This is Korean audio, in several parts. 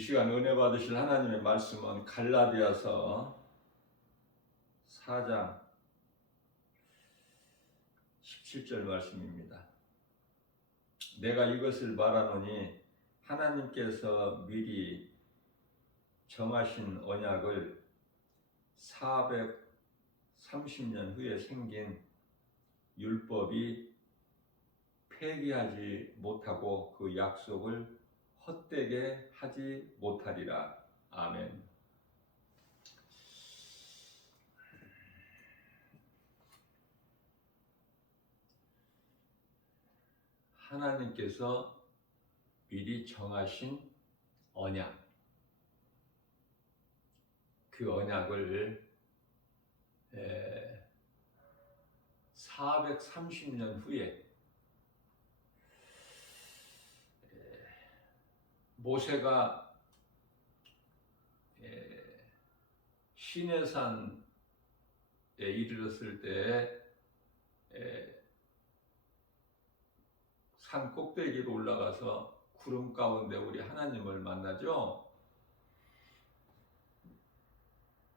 시간 은혜 받으실 하나님의 말씀은 갈라디아서 4장 17절 말씀입니다. 내가 이것을 말하노니 하나님께서 미리 정하신 언약을 430년 후에 생긴 율법이 폐기하지 못하고 그 약속을 헛되게 하지 못하리라. 아멘. 하나님께서 미리 정하신 언약, 그 언약을 430년 후에 모세가 시내산에 이르렀을 때 산 꼭대기로 올라가서 구름 가운데 우리 하나님을 만나죠.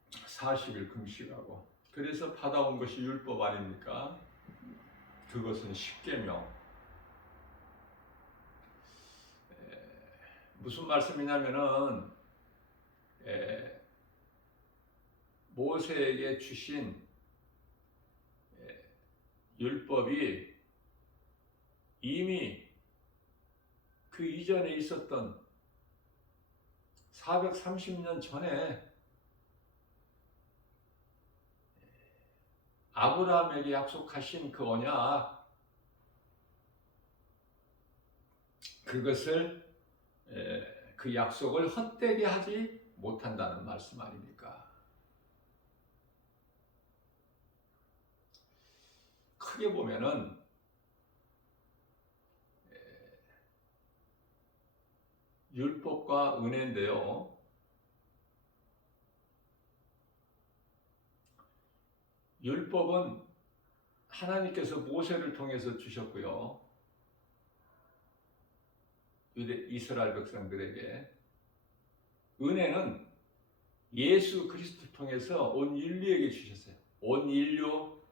40일 금식하고. 그래서 받아온 것이 율법 아닙니까? 그것은 십계명. 무슨 말씀이냐면은 모세에게 주신 율법이 이미 그 이전에 있었던 430년 전에 아브라함에게 약속하신 그 언약, 그것을 그 약속을 헛되게 하지 못한다는 말씀 아닙니까? 크게 보면은 율법과 은혜인데요. 율법은 하나님께서 모세를 통해서 주셨고요. 이스라엘 백성들에게. 은혜는 예수 그리스도를 통해서 온 인류에게 주셨어요. 온 인류.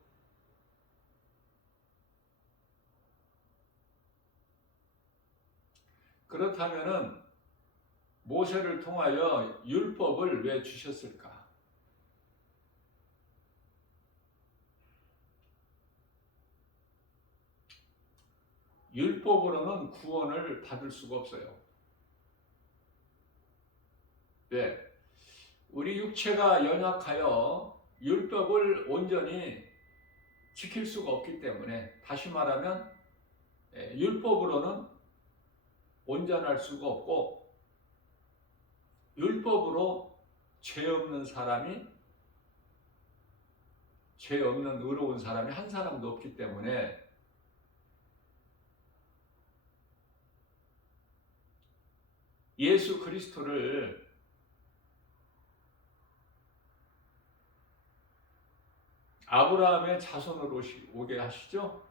그렇다면은 모세를 통하여 율법을 왜 주셨을까? 율법으로는 구원을 받을 수가 없어요. 왜? 우리 육체가 연약하여 율법을 온전히 지킬 수가 없기 때문에, 다시 말하면 율법으로는 온전할 수가 없고, 율법으로 죄 없는 의로운 사람이 한 사람도 없기 때문에 예수 그리스도를 아브라함의 자손으로 오게 하시죠.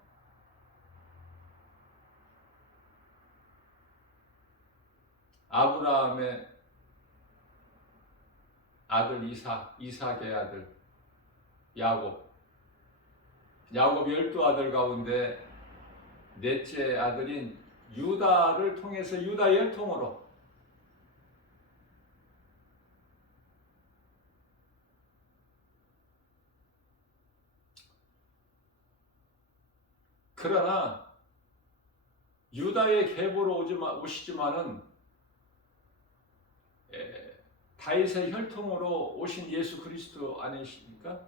아브라함의 아들 이삭의 아들 야곱 12아들 가운데 넷째 아들인 유다를 통해서 유다 혈통으로 그러나 유다의 계보로 오시지만은 다윗의 혈통으로 오신 예수 그리스도 아니십니까?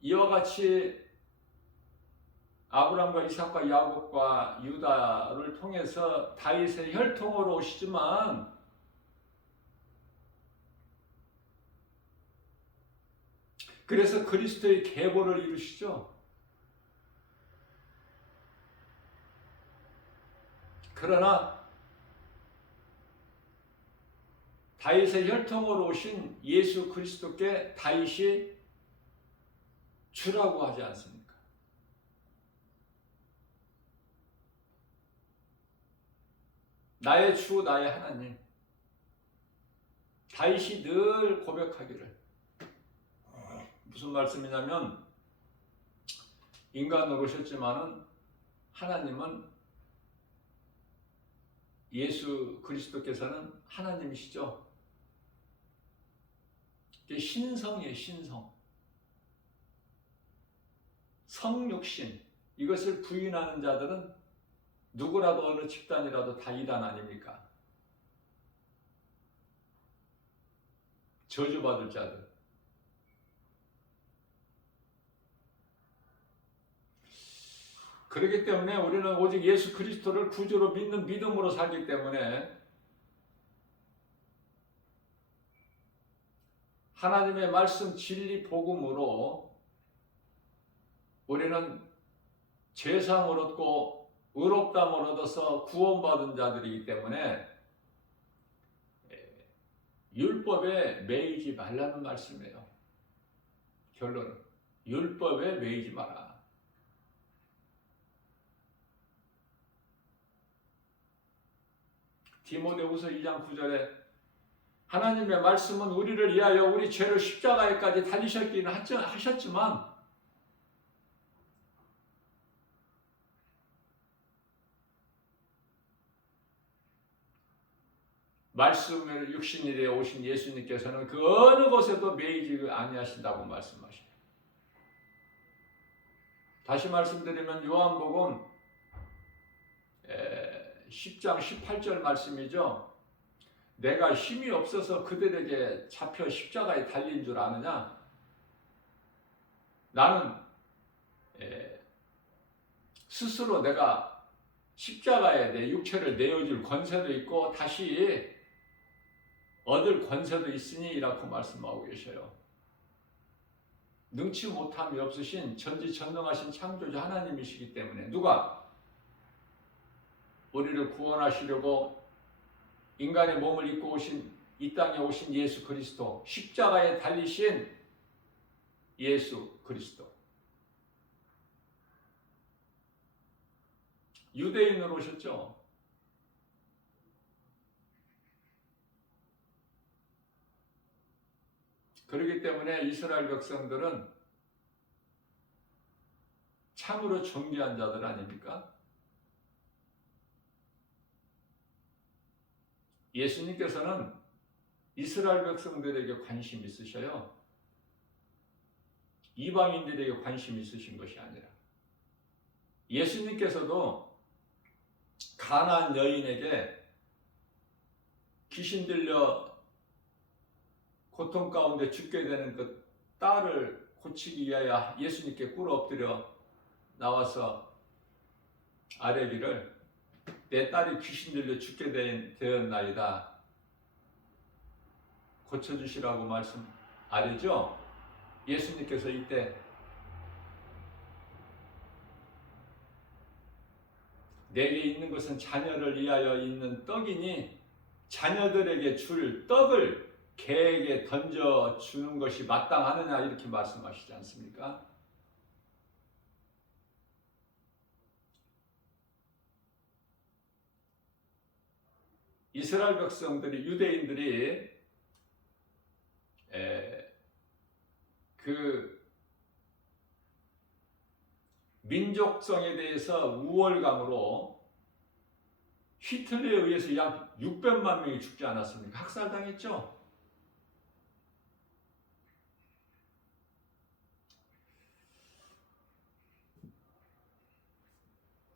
이와 같이 아브라함과 이삭과 야곱과 유다를 통해서 다윗의 혈통으로 오시지만 그래서 그리스도의 계보를 이루시죠. 그러나 다윗의 혈통으로 오신 예수 그리스도께 다윗이 주라고 하지 않습니까? 나의 주, 나의 하나님. 다윗이 늘 고백하기를. 무슨 말씀이냐면 인간으로 오셨지만은 하나님은 예수 그리스도께서는 하나님이시죠. 이게 신성이에요, 신성. 성육신. 이것을 부인하는 자들은 누구라도 어느 집단이라도 다 이단 아닙니까? 저주받을 자들. 그렇기 때문에 우리는 오직 예수 그리스도를 구주로 믿는 믿음으로 살기 때문에 하나님의 말씀 진리 복음으로 우리는 죄사함을 얻고 의롭다함을 얻어서 구원받은 자들이기 때문에 율법에 매이지 말라는 말씀이에요. 결론은 율법에 매이지 마라. 디모데후서 2장 9절에 하나님의 말씀은 우리를 위하여 우리 죄를 십자가에까지 달리셨기는 하셨지만 말씀을 육신일에 오신 예수님께서는 그 어느 곳에도 매이지 아니하신다고 말씀하십니다. 다시 말씀드리면 요한복음 10장 18절 말씀이죠. 내가 힘이 없어서 그들에게 잡혀 십자가에 달린 줄 아느냐? 나는 스스로 내가 십자가에 내 육체를 내어줄 권세도 있고 다시 얻을 권세도 있으니 이라고 말씀하고 계셔요. 능치 못함이 없으신 전지전능하신 창조주 하나님이시기 때문에 누가 우리를 구원하시려고 인간의 몸을 입고 오신 이 땅에 오신 예수 그리스도, 십자가에 달리신 예수 그리스도. 유대인으로 오셨죠. 그렇기 때문에 이스라엘 백성들은 참으로 존귀한 자들 아닙니까? 예수님께서는 이스라엘 백성들에게 관심 있으셔요. 이방인들에게 관심 있으신 것이 아니라 예수님께서도 가나안 여인에게 귀신 들려 고통 가운데 죽게 되는 그 딸을 고치기 위하여 예수님께 꿇어 엎드려 나와서 아뢰기를 내 딸이 귀신 들려 죽게 되었나이다. 고쳐주시라고 말씀 아뢰죠. 예수님께서 이때 내게 있는 것은 자녀를 위하여 있는 떡이니 자녀들에게 줄 떡을 개에게 던져주는 것이 마땅하느냐 이렇게 말씀하시지 않습니까? 이스라엘 백성들이 유대인들이 그 민족성에 대해서 우월감으로 히틀러에 의해서 약 600만 명이 죽지 않았습니까? 학살당했죠.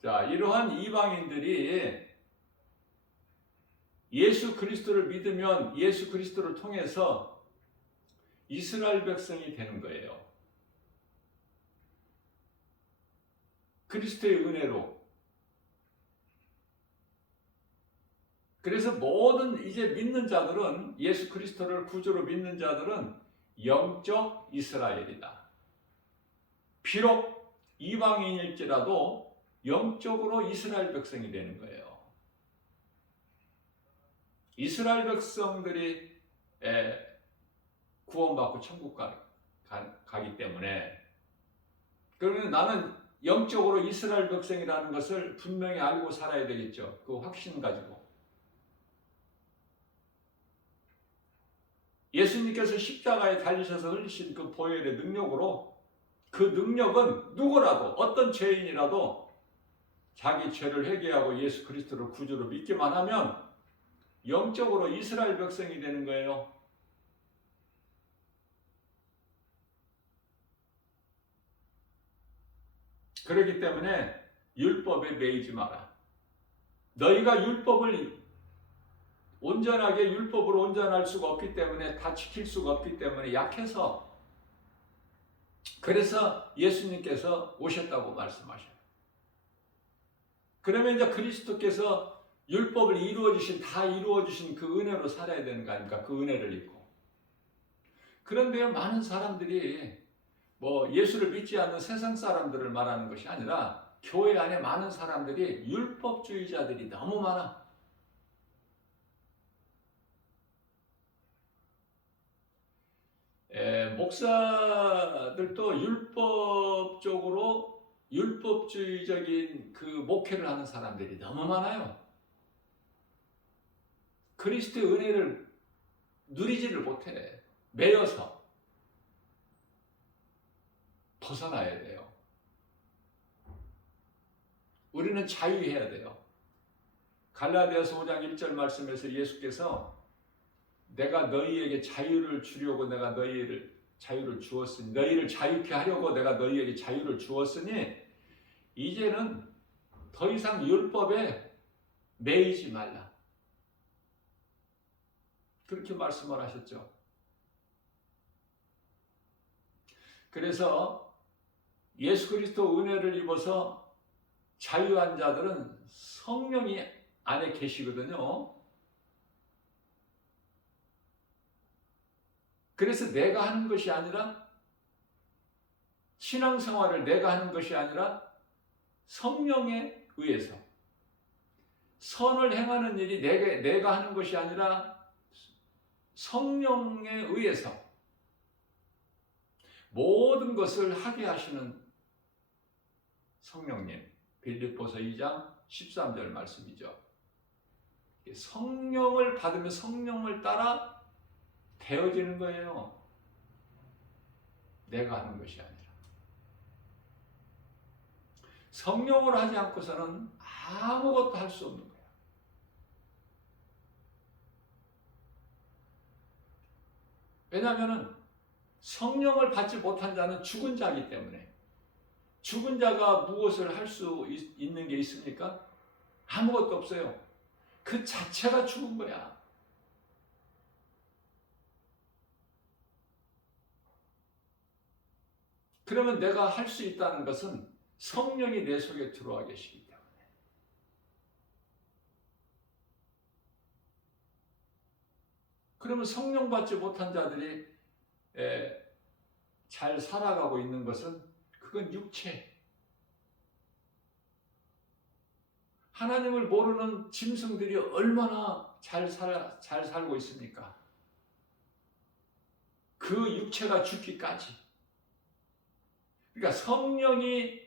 자, 이러한 이방인들이 예수 그리스도를 믿으면 예수 그리스도를 통해서 이스라엘 백성이 되는 거예요. 그리스도의 은혜로. 그래서 모든 이제 믿는 자들은 예수 그리스도를 구주로 믿는 자들은 영적 이스라엘이다. 비록 이방인일지라도 영적으로 이스라엘 백성이 되는 거예요. 이스라엘 백성들이 구원받고 천국 가기 때문에 그러면 나는 영적으로 이스라엘 백성이라는 것을 분명히 알고 살아야 되겠죠. 그 확신 가지고. 예수님께서 십자가에 달리셔서 흘리신 그 보혈의 능력으로, 그 능력은 누구라도, 어떤 죄인이라도 자기 죄를 회개하고 예수 그리스도를 구주로 믿기만 하면 영적으로 이스라엘 백성이 되는 거예요. 그렇기 때문에 율법에 매이지 마라. 너희가 율법을 온전하게 율법으로 온전할 수가 없기 때문에, 다 지킬 수가 없기 때문에 약해서, 그래서 예수님께서 오셨다고 말씀하셔요. 그러면 이제 그리스도께서 율법을 다 이루어주신 그 은혜로 살아야 되는 거 아닙니까? 그 은혜를 입고. 그런데 많은 사람들이 예수를 믿지 않는 세상 사람들을 말하는 것이 아니라 교회 안에 많은 사람들이 율법주의자들이 너무 많아. 목사들도 율법적으로 율법주의적인 그 목회를 하는 사람들이 너무 많아요. 그리스도의 은혜를 누리지를 못해. 매여서 벗어나야 돼요. 우리는 자유해야 돼요. 갈라디아서 5장 1절 말씀에서 예수께서 내가 너희에게 자유를 주려고 내가 너희를 자유를 주었으니, 너희를 자유케 하려고 내가 너희에게 자유를 주었으니 이제는 더 이상 율법에 매이지 말라. 그렇게 말씀을 하셨죠. 그래서 예수 그리스도 은혜를 입어서 자유한 자들은 성령이 안에 계시거든요. 그래서 내가 하는 것이 아니라, 신앙생활을 내가 하는 것이 아니라 성령에 의해서, 선을 행하는 일이 내가 하는 것이 아니라 성령에 의해서 모든 것을 하게 하시는 성령님. 빌립보서 2장 13절 말씀이죠. 성령을 받으면 성령을 따라 되어지는 거예요. 내가 하는 것이 아니라. 성령으로 하지 않고서는 아무것도 할 수 없는 거예요. 왜냐하면 성령을 받지 못한 자는 죽은 자이기 때문에. 죽은 자가 무엇을 할 수 있는 게 있습니까? 아무것도 없어요. 그 자체가 죽은 거야. 그러면 내가 할 수 있다는 것은 성령이 내 속에 들어와 계시기 때문에. 그러면 성령 받지 못한 자들이 잘 살아가고 있는 것은, 그건 육체. 하나님을 모르는 짐승들이 얼마나 잘 살고 있습니까? 그 육체가 죽기까지. 그러니까 성령이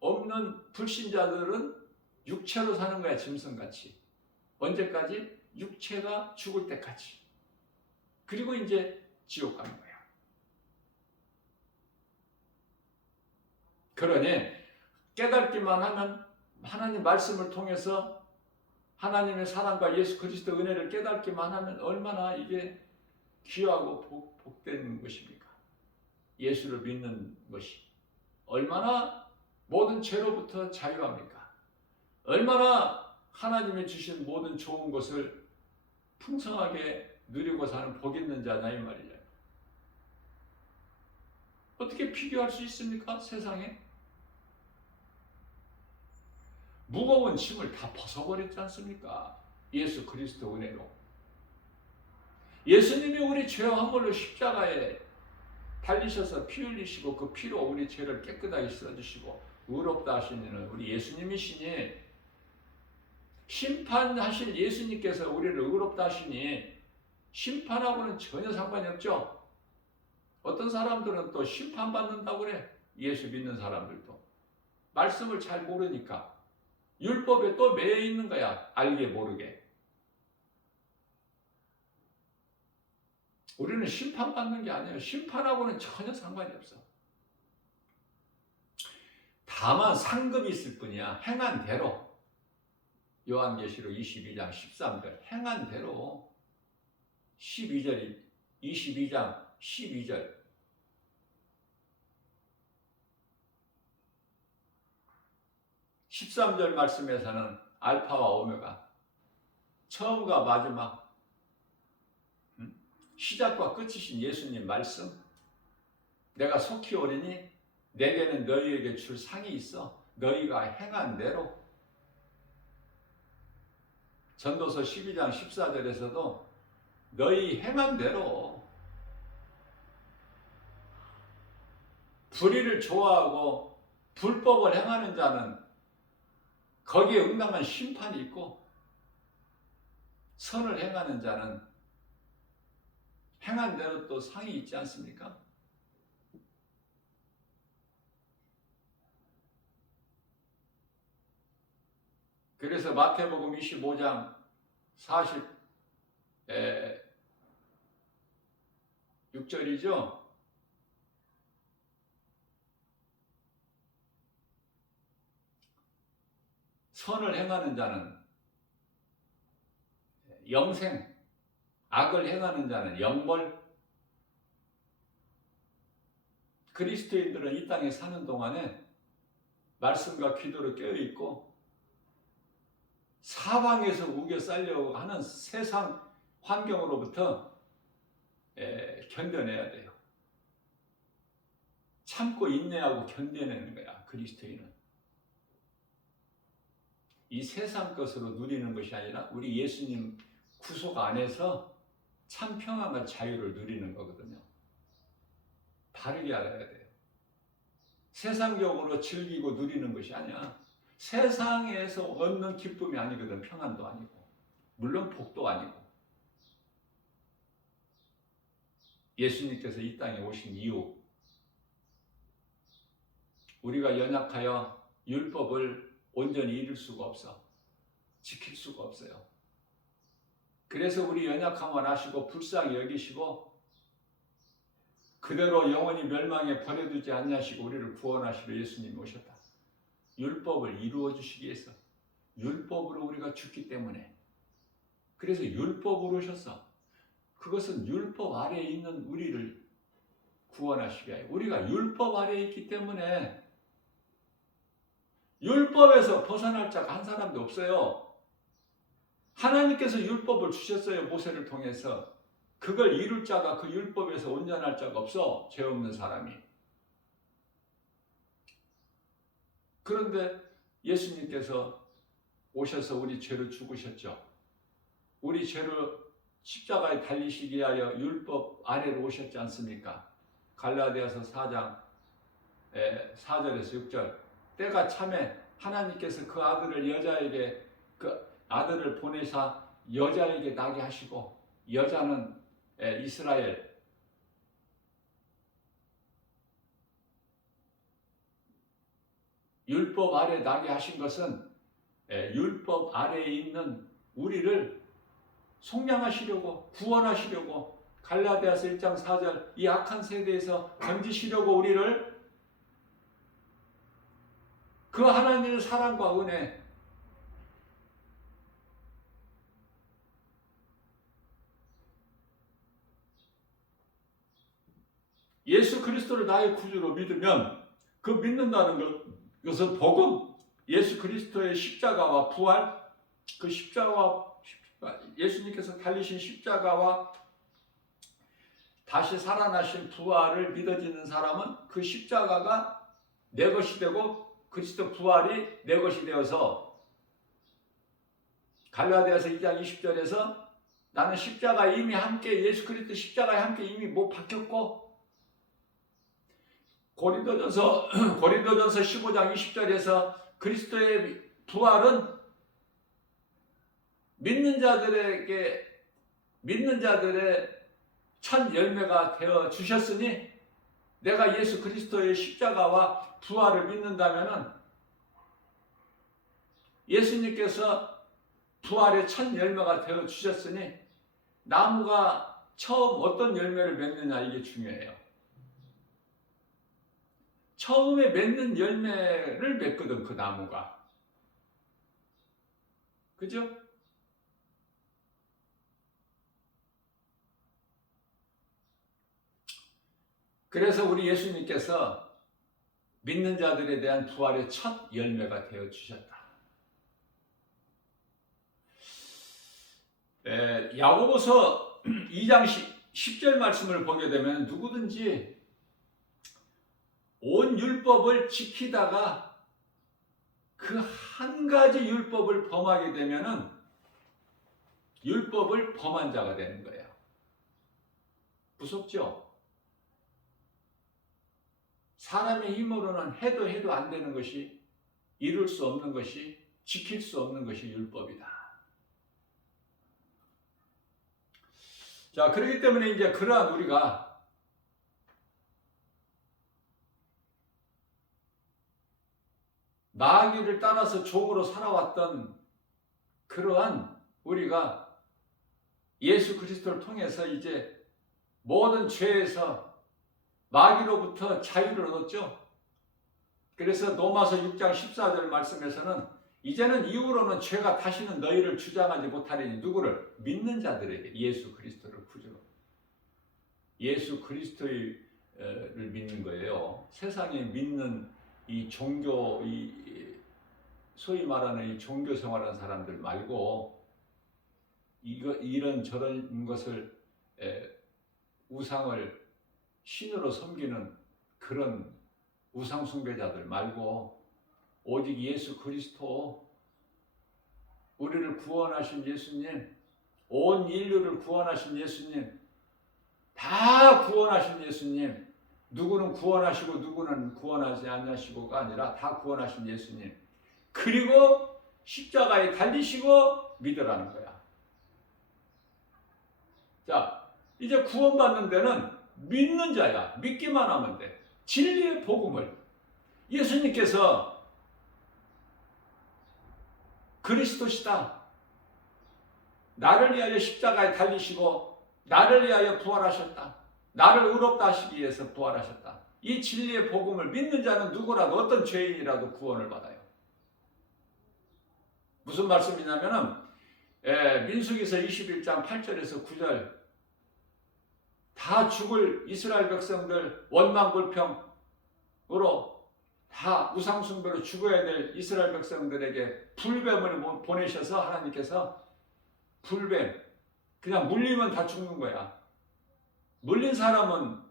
없는 불신자들은 육체로 사는 거야, 짐승같이. 언제까지? 육체가 죽을 때까지. 그리고 이제 지옥 가는 거야. 그러니 깨닫기만 하면, 하나님 말씀을 통해서 하나님의 사랑과 예수 그리스도 은혜를 깨닫기만 하면 얼마나 이게 귀하고 복된 것입니까? 예수를 믿는 것이 얼마나 모든 죄로부터 자유합니까? 얼마나 하나님이 주신 모든 좋은 것을 풍성하게 누리고 사는 복 있는 자냐 이 말이죠. 어떻게 비교할 수 있습니까? 세상에 무거운 짐을 다 벗어버렸지 않습니까? 예수 그리스도 은혜로. 예수님이 우리 죄와 함물로 십자가에 달리셔서 피 흘리시고 그 피로 우리 죄를 깨끗하게 씻어주시고 의롭다 하신 이는 우리 예수님이시니, 심판하실 예수님께서 우리를 의롭다 하시니 심판하고는 전혀 상관이 없죠. 어떤 사람들은 또 심판받는다고 그래. 예수 믿는 사람들도 말씀을 잘 모르니까 율법에 또 매여 있는 거야. 알게 모르게. 우리는 심판받는 게 아니에요. 심판하고는 전혀 상관이 없어. 다만 상급이 있을 뿐이야. 행한 대로. 요한계시록 22장 13절 행한 대로 12절이 22장 12절 13절 말씀에서는 알파와 오메가 처음과 마지막 시작과 끝이신 예수님 말씀 내가 속히 오리니 내게는 너희에게 줄 상이 있어 너희가 행한 대로 전도서 12장 14절에서도 너희 행한 대로 불의를 좋아하고 불법을 행하는 자는 거기에 응당한 심판이 있고 선을 행하는 자는 행한 대로 또 상이 있지 않습니까? 그래서 마태복음 25장 46절이죠. 선을 행하는 자는 영생, 악을 행하는 자는 영벌. 그리스도인들은 이 땅에 사는 동안에 말씀과 기도로 깨어있고 사방에서 우겨 싸려고 하는 세상 환경으로부터 견뎌내야 돼요. 참고 인내하고 견뎌내는 거야, 그리스도인은. 이 세상 것으로 누리는 것이 아니라 우리 예수님 구속 안에서 참 평안과 자유를 누리는 거거든요. 바르게 알아야 돼요. 세상적으로 즐기고 누리는 것이 아니야. 세상에서 얻는 기쁨이 아니거든. 평안도 아니고 물론 복도 아니고. 예수님께서 이 땅에 오신 이유 우리가 연약하여 율법을 온전히 이룰 수가 없어. 지킬 수가 없어요. 그래서 우리 연약함을 아시고 불쌍히 여기시고 그대로 영원히 멸망에 버려두지 않냐시고 우리를 구원하시러 예수님이 오셨다. 율법을 이루어 주시기 위해서 율법으로 우리가 죽기 때문에 그래서 율법으로 오셨어. 그것은 율법 아래에 있는 우리를 구원하시기 위해 우리가 율법 아래에 있기 때문에 율법에서 벗어날 자가 한 사람도 없어요. 하나님께서 율법을 주셨어요. 모세를 통해서. 그걸 이룰 자가 그 율법에서 온전할 자가 없어. 죄 없는 사람이. 그런데 예수님께서 오셔서 우리 죄를 죽으셨죠. 우리 죄를 십자가에 달리시기 위하여 율법 아래로 오셨지 않습니까? 갈라디아서 4장 4절에서 6절 때가 참에 하나님께서 그 아들을 여자에게 그 아들을 보내사 여자에게 나게 하시고 여자는 이스라엘 율법 아래 나게 하신 것은 율법 아래에 있는 우리를 속량하시려고 구원하시려고 갈라디아서 1장 4절 이 악한 세대에서 건지시려고 우리를 그 하나님의 사랑과 은혜 예수 그리스도를 나의 구주로 믿으면 그 믿는다는 것은 복음 예수 그리스도의 십자가와 부활 그 십자가와 예수님께서 달리신 십자가와 다시 살아나신 부활을 믿어지는 사람은 그 십자가가 내 것이 되고 그리스도 부활이 내 것이 되어서 갈라디아서 2장 20절에서 나는 십자가에 이미 함께 예수 그리스도 십자가에 함께 이미 못 박혔고 고린도전서 15장 20절에서 그리스도의 부활은 믿는 자들의 첫 열매가 되어 주셨으니 내가 예수 그리스도의 십자가와 부활을 믿는다면은 예수님께서 부활의 첫 열매가 되어 주셨으니 나무가 처음 어떤 열매를 맺느냐 이게 중요해요. 처음에 맺는 열매를 맺거든 그 나무가. 그죠? 그래서 우리 예수님께서 믿는 자들에 대한 부활의 첫 열매가 되어 주셨다. 야고보서 2장 10절 말씀을 보게 되면 누구든지 온 율법을 지키다가 그 한 가지 율법을 범하게 되면은 율법을 범한 자가 되는 거예요. 무섭죠? 사람의 힘으로는 해도 안 되는 것이, 이룰 수 없는 것이, 지킬 수 없는 것이 율법이다. 자, 그렇기 때문에 이제 그러한 우리가 마귀를 따라서 종으로 살아왔던 그러한 우리가 예수 그리스도를 통해서 이제 모든 죄에서 마귀로부터 자유를 얻었죠. 그래서 로마서 6장 14절 말씀에서는 이제는 이후로는 죄가 다시는 너희를 주장하지 못하리니 누구를? 믿는 자들에게 예수 그리스도를 구주로. 예수 그리스도를 믿는 거예요. 세상에 믿는 이 종교, 소위 말하는 이 종교 생활하는 사람들 말고 이런 저런 것을 우상을 신으로 섬기는 그런 우상 숭배자들 말고 오직 예수 그리스도, 우리를 구원하신 예수님, 온 인류를 구원하신 예수님, 다 구원하신 예수님, 누구는 구원하시고 누구는 구원하지 않으시고가 아니라 다 구원하신 예수님, 그리고 십자가에 달리시고 믿으라는 거야. 자, 이제 구원받는 데는 믿는 자야. 믿기만 하면 돼. 진리의 복음을 예수님께서 그리스도시다, 나를 위하여 십자가에 달리시고 나를 위하여 부활하셨다, 나를 의롭다 하시기 위해서 부활하셨다, 이 진리의 복음을 믿는 자는 누구라도 어떤 죄인이라도 구원을 받아요. 무슨 말씀이냐면은 민수기서 21장 8절에서 9절, 다 죽을 이스라엘 백성들, 원망불평으로 다 우상숭배로 죽어야 될 이스라엘 백성들에게 불뱀을 보내셔서 하나님께서 불뱀, 그냥 물리면 다 죽는 거야. 물린 사람은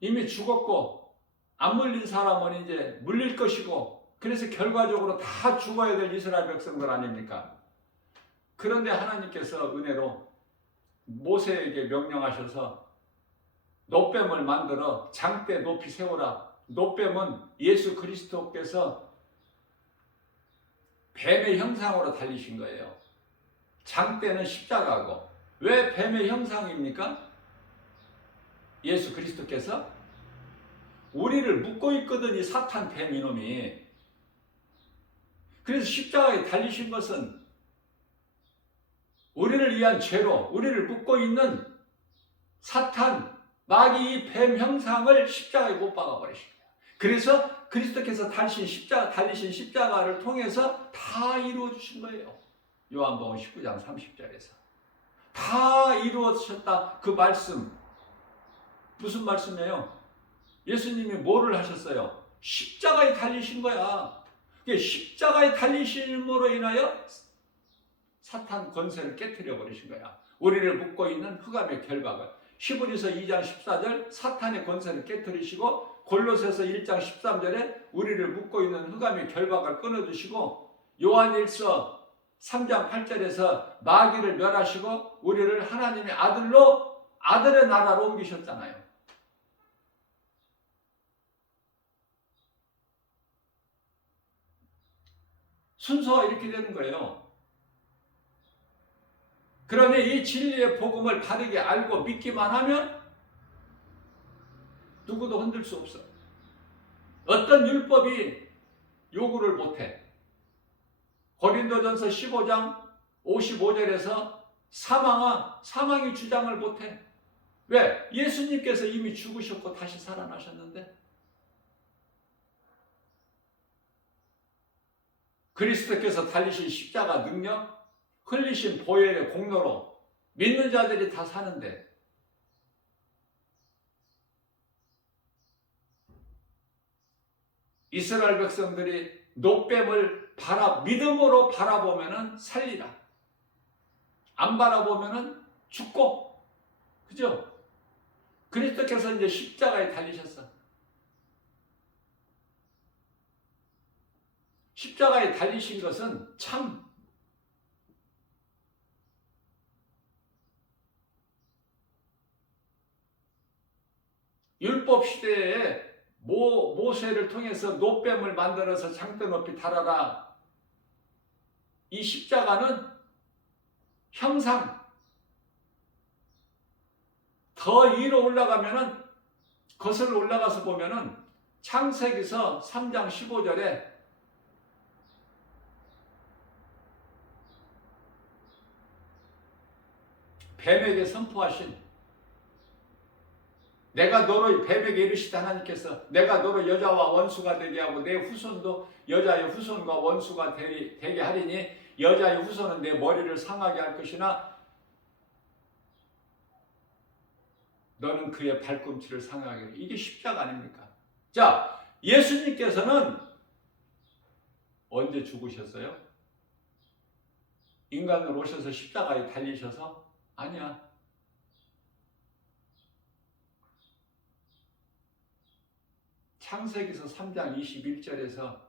이미 죽었고 안 물린 사람은 이제 물릴 것이고, 그래서 결과적으로 다 죽어야 될 이스라엘 백성들 아닙니까? 그런데 하나님께서 은혜로 모세에게 명령하셔서 놋뱀을 만들어 장대 높이 세우라. 놋뱀은 예수 그리스도께서 뱀의 형상으로 달리신 거예요. 장대는 십자가고. 왜 뱀의 형상입니까? 예수 그리스도께서 우리를 묶고 있거든, 이 사탄 뱀 이놈이. 그래서 십자가에 달리신 것은 우리를 위한 죄로 우리를 묶고 있는 사탄, 마귀 이 뱀 형상을 십자가에 못 박아버리신 거예요. 그래서 그리스도께서 달리신 십자가를 통해서 다 이루어 주신 거예요. 요한복음 19장 30절에서 다 이루어졌다. 그 말씀 무슨 말씀이에요? 예수님이 뭐를 하셨어요? 십자가에 달리신 거야. 십자가에 달리심으로 인하여 사탄 권세를 깨트려 버리신 거야. 우리를 묶고 있는 흑암의 결박을. 히브리서 2장 14절 사탄의 권세를 깨트리시고, 골로새서 1장 13절에 우리를 묶고 있는 흑암의 결박을 끊어주시고, 요한일서 3장 8절에서 마귀를 멸하시고 우리를 하나님의 아들로, 아들의 나라로 옮기셨잖아요. 순서가 이렇게 되는 거예요. 그러니 이 진리의 복음을 바르게 알고 믿기만 하면 누구도 흔들 수 없어. 어떤 율법이 요구를 못해. 고린도전서 15장 55절에서 사망이 주장을 못해. 왜? 예수님께서 이미 죽으셨고 다시 살아나셨는데. 그리스도께서 달리신 십자가 능력, 흘리신 보혈의 공로로 믿는 자들이 다 사는데, 이스라엘 백성들이 노뱀을 믿음으로 바라보면은 살리라. 안 바라보면은 죽고. 그죠? 그리스도께서 이제 십자가에 달리셨어. 십자가에 달리신 것은 참 율법 시대에 모세를 통해서 노뱀을 만들어서 장대 높이 달아라. 이 십자가는 형상. 더 위로 올라가면은, 거슬러 올라가서 보면은 창세기서 3장 15절에 뱀에게 선포하신, 내가 너로 뱀에게 이르시다 하나님께서 내가 너로 여자와 원수가 되게 하고 내 후손도 여자의 후손과 원수가 되게 하리니 여자의 후손은 내 머리를 상하게 할 것이나 너는 그의 발꿈치를 상하게 할. 이게 십자가 아닙니까? 자, 예수님께서는 언제 죽으셨어요? 인간으로 오셔서 십자가에 달리셔서? 아니야. 창세기서 3장 21절에서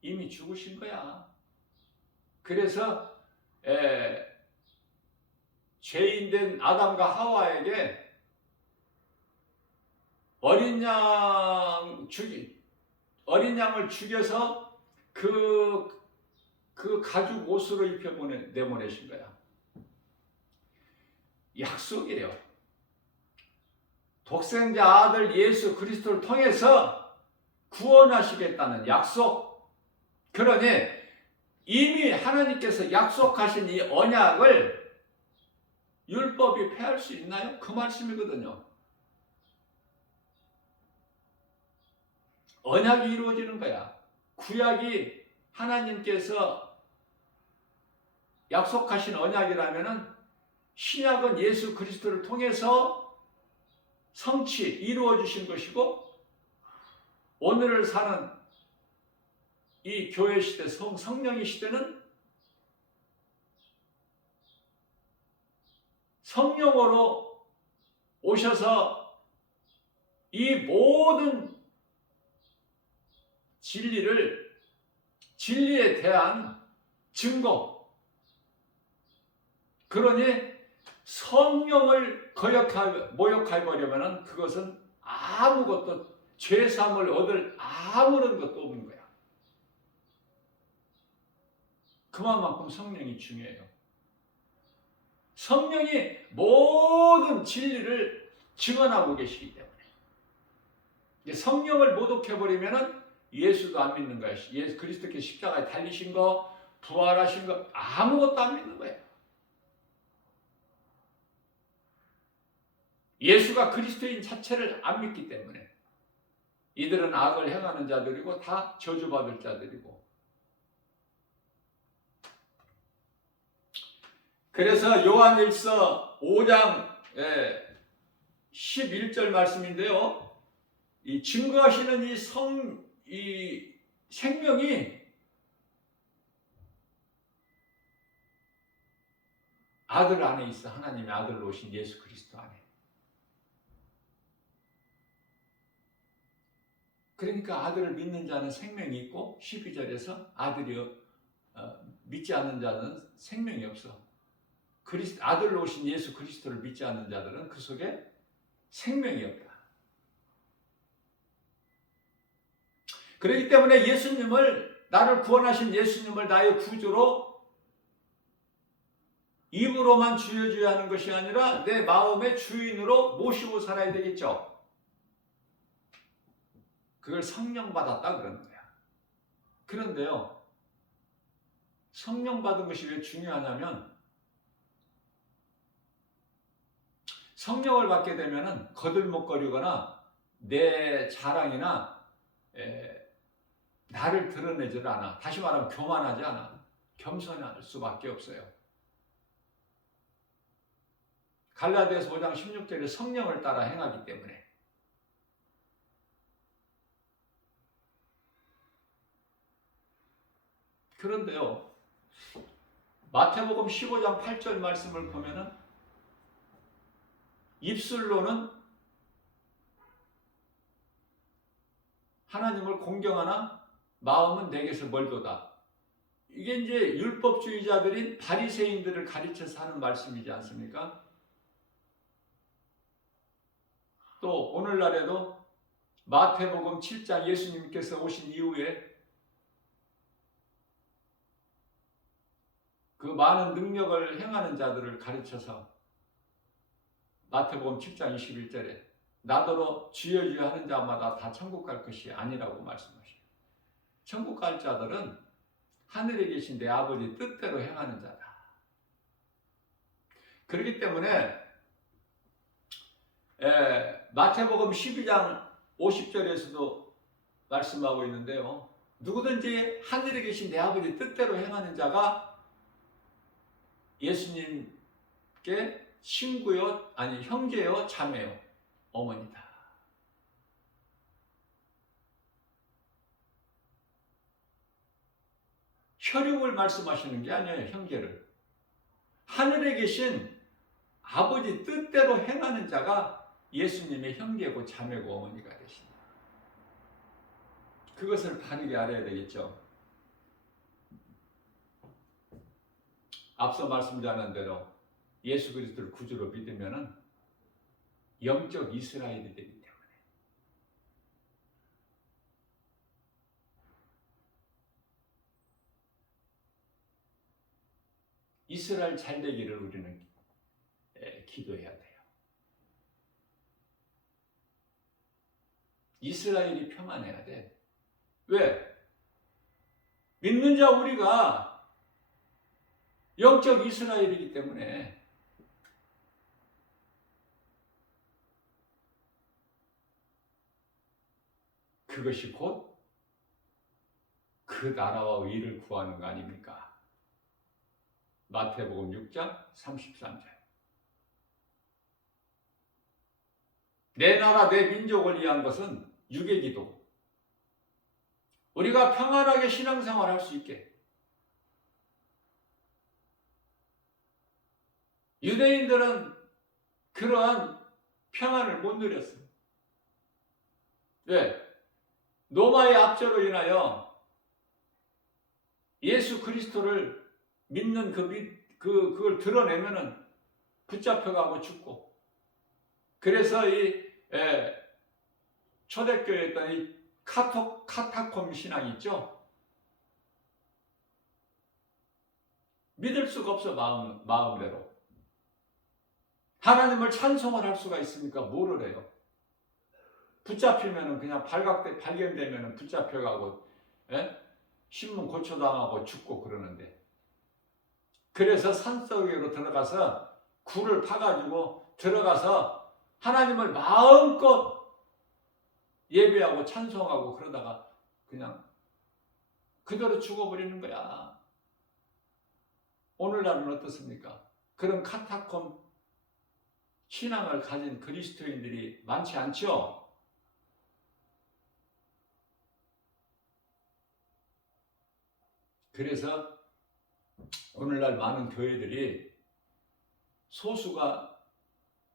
이미 죽으신 거야. 그래서 죄인된 아담과 하와에게 어린 양을 죽여서 그 가죽 옷으로 입혀 내보내신 거야. 약속이에요. 독생자 아들 예수 그리스도를 통해서 구원하시겠다는 약속. 그러니 이미 하나님께서 약속하신 이 언약을 율법이 폐할 수 있나요? 그 말씀이거든요. 언약이 이루어지는 거야. 구약이 하나님께서 약속하신 언약이라면은 신약은 예수 그리스도를 통해서 성취, 이루어 주신 것이고, 오늘을 사는 이 교회 시대, 성령의 시대는 성령으로 오셔서 이 모든 진리에 대한 증거. 그러니 성령을 모욕해버리면 그것은 아무것도, 죄사함을 얻을 아무런 것도 없는 거야. 그만큼 성령이 중요해요. 성령이 모든 진리를 증언하고 계시기 때문에. 성령을 모독해버리면 예수도 안 믿는 거야. 예수 그리스도께서 십자가에 달리신 거, 부활하신 거 아무것도 안 믿는 거예요. 예수가 그리스도인 자체를 안 믿기 때문에 이들은 악을 행하는 자들이고 다 저주받을 자들이고. 그래서 요한일서 5장 11절 말씀인데요. 이 증거하시는 이 생명이 아들 안에 있어. 하나님의 아들로 오신 예수 그리스도 안에. 그러니까 아들을 믿는 자는 생명이 있고, 12절에서 아들이 믿지 않는 자는 생명이 없어. 아들로 오신 예수 그리스도를 믿지 않는 자들은 그 속에 생명이 없다. 그렇기 때문에 나를 구원하신 예수님을 나의 구주로 입으로만 주여 하는 것이 아니라 내 마음의 주인으로 모시고 살아야 되겠죠. 그걸 성령 받았다 그러는 거야. 그런데요, 성령 받은 것이 왜 중요하냐면 성령을 받게 되면은 거들먹거리거나 내 자랑이나 나를 드러내질 않아. 다시 말하면 교만하지 않아. 겸손할 수밖에 없어요. 갈라디아서 5장 16절에 성령을 따라 행하기 때문에. 그런데요, 마태복음 15장 8절 말씀을 보면은 입술로는 하나님을 공경하나 마음은 내게서 멀도다. 이게 이제 율법주의자들인 바리새인들을 가르쳐서 하는 말씀이지 않습니까? 또 오늘날에도 마태복음 7장 예수님께서 오신 이후에 그 많은 능력을 행하는 자들을 가르쳐서 마태복음 7장 21절에 나더러 주여 주여 하는 자마다 다 천국 갈 것이 아니라고 말씀하시죠. 천국 갈 자들은 하늘에 계신 내 아버지 뜻대로 행하는 자다. 그렇기 때문에 마태복음 12장 50절에서도 말씀하고 있는데요. 누구든지 하늘에 계신 내 아버지 뜻대로 행하는 자가 예수님께 친구요, 아니 형제요, 자매요, 어머니다. 혈육을 말씀하시는 게 아니에요, 형제를. 하늘에 계신 아버지 뜻대로 행하는 자가 예수님의 형제고 자매고 어머니가 되신다. 그것을 바르게 알아야 되겠죠. 앞서 말씀드린 대로 예수 그리스도를 구주로 믿으면은 영적 이스라엘이 되기 때문에 이스라엘 잘 되기를 우리는 기도해야 돼요. 이스라엘이 평안해야 돼. 왜? 믿는 자 우리가 영적 이스라엘이기 때문에 그것이 곧 그 나라와 의를 구하는 거 아닙니까? 마태복음 6장 33절. 내 나라 내 민족을 위한 것은 유괴기도. 우리가 평안하게 신앙생활할 수 있게. 유대인들은 그러한 평안을 못 누렸어요. 왜? 로마의 압제로 인하여 예수 그리스도를 믿는 그걸 드러내면은 붙잡혀가고 죽고. 그래서 이 초대교회에 있던 이 카타콤 신앙이 있죠. 믿을 수가 없어 마음대로. 하나님을 찬송을 할 수가 있습니까? 뭐를 해요? 붙잡히면은 그냥 발견되면은 붙잡혀가고, 신문 고초당하고 죽고 그러는데. 그래서 산속으로 들어가서 굴을 파가지고 들어가서 하나님을 마음껏 예배하고 찬송하고 그러다가 그냥 그대로 죽어버리는 거야. 오늘날은 어떻습니까? 그런 카타콤 신앙을 가진 그리스도인들이 많지 않죠? 그래서 오늘날 많은 교회들이 소수가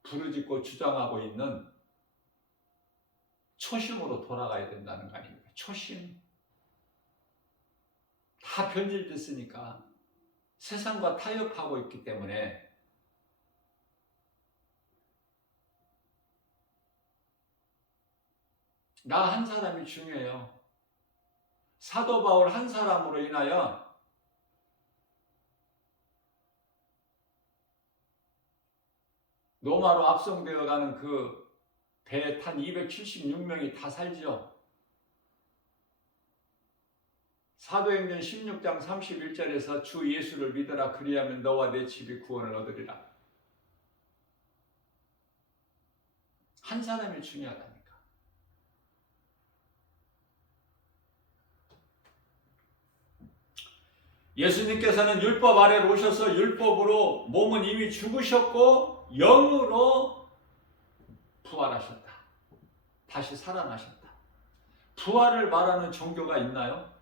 부르짖고 주장하고 있는 초심으로 돌아가야 된다는 거 아닙니까? 초심. 다 변질됐으니까 세상과 타협하고 있기 때문에 나 한 사람이 중요해요. 사도 바울 한 사람으로 인하여 로마로 압송되어 가는 그 배에 탄 276명이 다 살죠. 사도행전 16장 31절에서 주 예수를 믿어라 그리하면 너와 내 집이 구원을 얻으리라. 한 사람이 중요하다니까. 예수님께서는 율법 아래로 오셔서 율법으로 몸은 이미 죽으셨고 영으로 부활하셨다. 다시 살아나셨다. 부활을 말하는 종교가 있나요?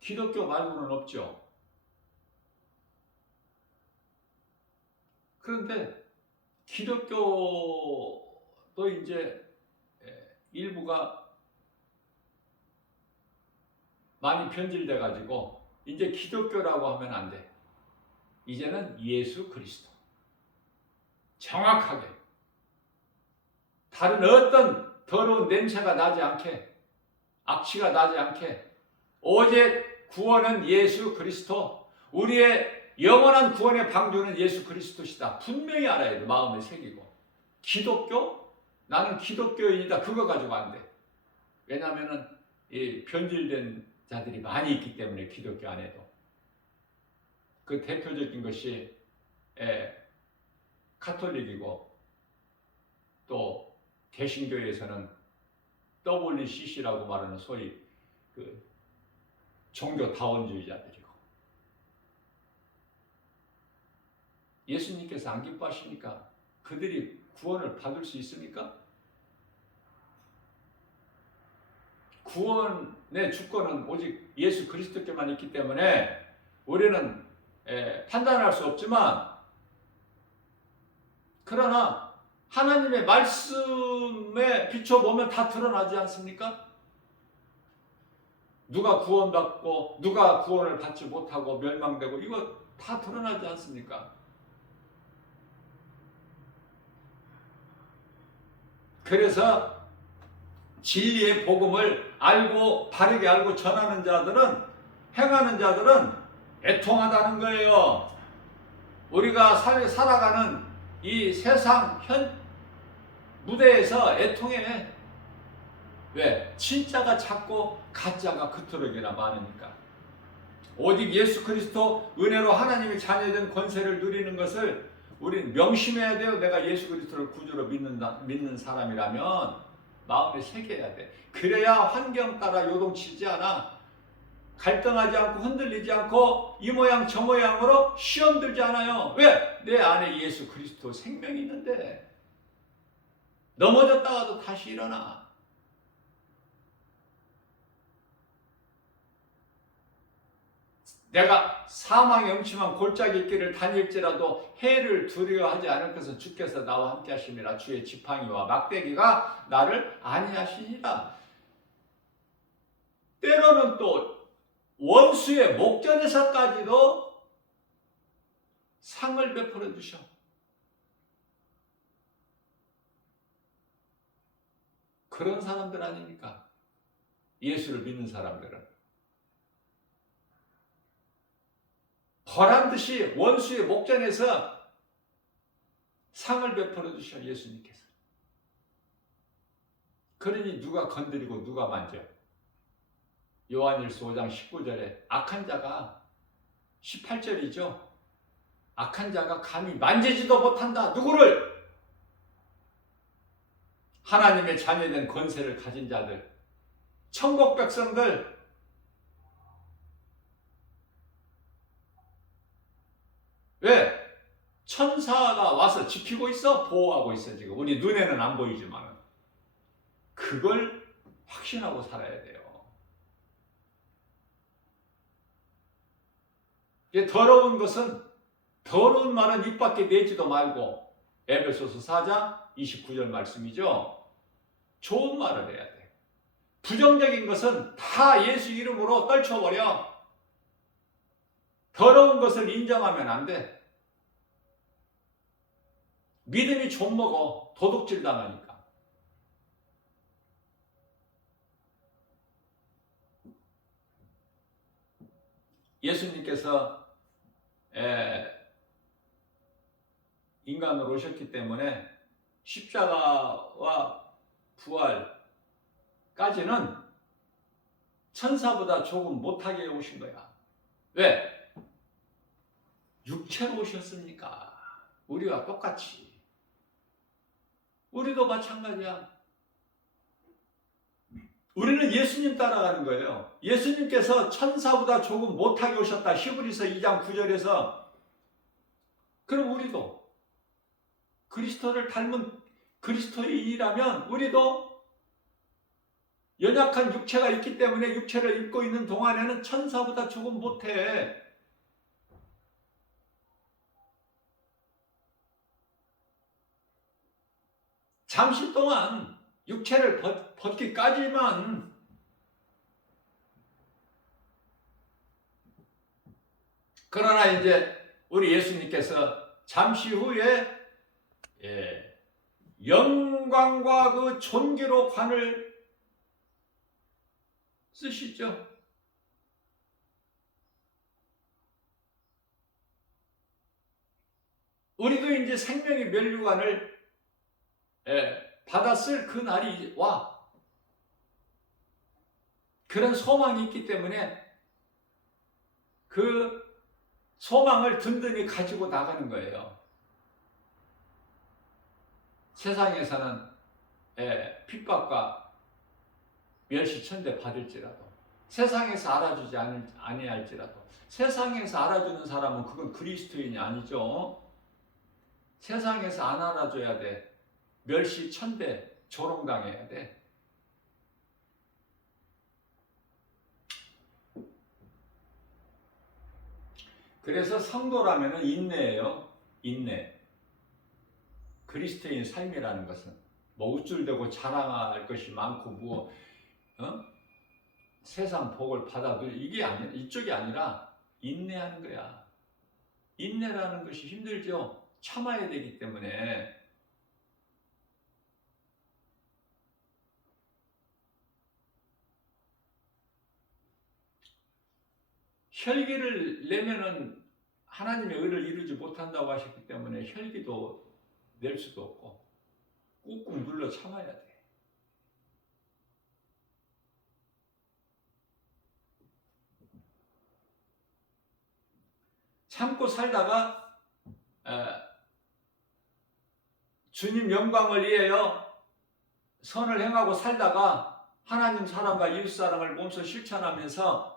기독교 말고는 없죠. 그런데 기독교도 이제 일부가 많이 변질돼 가지고 이제 기독교라고 하면 안 돼. 이제는 예수 그리스도. 정확하게 다른 어떤 더러운 냄새가 나지 않게, 악취가 나지 않게, 오직 구원은 예수 그리스도, 우리의 영원한 구원의 방주는 예수 그리스도시다. 분명히 알아야 돼. 마음에 새기고. 기독교? 나는 기독교인이다. 그거 가지고 안 돼. 왜냐하면 이 변질된 자들이 많이 있기 때문에 기독교 안에도. 그 대표적인 것이 카톨릭이고 또 개신교에서는 WCC라고 말하는 소위 그 종교 다원주의자들이고. 예수님께서 안 기뻐하시니까 그들이 구원을 받을 수 있습니까? 구원의 주권은 오직 예수 그리스도께만 있기 때문에 우리는 판단할 수 없지만, 그러나 하나님의 말씀에 비춰보면 다 드러나지 않습니까? 누가 구원받고 누가 구원을 받지 못하고 멸망되고 이거 다 드러나지 않습니까? 그래서 진리의 복음을 알고 바르게 알고 전하는 자들은, 행하는 자들은 애통하다는 거예요. 우리가 살아가는 이 세상 현 무대에서 애통해. 왜? 진짜가 작고 가짜가 그토록이나 많으니까. 오직 예수 그리스도 은혜로 하나님의 자녀된 권세를 누리는 것을 우리는 명심해야 돼요. 내가 예수 그리스도를 구주로 믿는 사람이라면 마음에 새겨야 돼. 그래야 환경 따라 요동치지 않아. 갈등하지 않고 흔들리지 않고 이 모양 저 모양으로 시험 들지 않아요. 왜? 내 안에 예수 그리스도 생명이 있는데. 넘어졌다가도 다시 일어나. 내가 사망의 음침한 골짜기 길을 다닐지라도 해를 두려워하지 않을 것은 주께서 나와 함께 하심이라. 주의 지팡이와 막대기가 나를 안위하시니라. 때로는 또 원수의 목전에서까지도 상을 베풀어 주셔. 그런 사람들 아닙니까? 예수를 믿는 사람들은. 벌한 듯이 원수의 목전에서 상을 베풀어 주셔, 예수님께서. 그러니 누가 건드리고 누가 만져? 요한일서 5장 19절에 악한 자가, 18절이죠. 악한 자가 감히 만지지도 못한다. 누구를? 하나님의 자녀된 권세를 가진 자들, 천국 백성들. 왜? 천사가 와서 지키고 있어? 보호하고 있어. 지금 우리 눈에는 안 보이지만 그걸 확신하고 살아야 돼요. 더러운 것은, 더러운 말은 입 밖에 내지도 말고, 에베소서 4장 29절 말씀이죠. 좋은 말을 해야 돼. 부정적인 것은 다 예수 이름으로 떨쳐버려. 더러운 것을 인정하면 안 돼. 믿음이 좀먹어. 도둑질 당하니까. 예수님께서 인간으로 오셨기 때문에 십자가와 부활까지는 천사보다 조금 못하게 오신 거야. 왜? 육체로 오셨으니까. 우리와 똑같이. 우리도 마찬가지야. 우리는 예수님 따라가는 거예요. 예수님께서 천사보다 조금 못하게 오셨다. 히브리서 2장 9절에서. 그럼 우리도 그리스도를 닮은 그리스도인이라면 우리도 연약한 육체가 있기 때문에 육체를 입고 있는 동안에는 천사보다 조금 못해. 잠시 동안 육체를 벗기까지만. 그러나 이제 우리 예수님께서 잠시 후에 영광과 그 존귀로 관을 쓰시죠. 우리도 이제 생명의 면류관을 받았을 그 날이 와. 그런 소망이 있기 때문에 그 소망을 든든히 가지고 나가는 거예요. 세상에서는 핍박과 멸시천대 받을지라도, 세상에서 알아주지 아니할지라도, 세상에서 알아주는 사람은 그건 그리스도인이 아니죠. 세상에서 안 알아줘야 돼. 멸시천대 조롱당해야 돼. 그래서 성도라면 인내예요. 인내. 그리스도인 삶이라는 것은 뭐 우쭐대고 자랑할 것이 많고 세상 복을 받아들 이게 아니라, 이쪽이 아니라 인내하는 거야. 인내라는 것이 힘들죠. 참아야 되기 때문에. 혈기를 내면은 하나님의 의를 이루지 못한다고 하셨기 때문에 혈기도 낼 수도 없고 꾹꾹 눌러 참아야 돼. 참고 살다가 주님 영광을 위하여 선을 행하고 살다가 하나님 사랑과 이웃 사랑을 몸소 실천하면서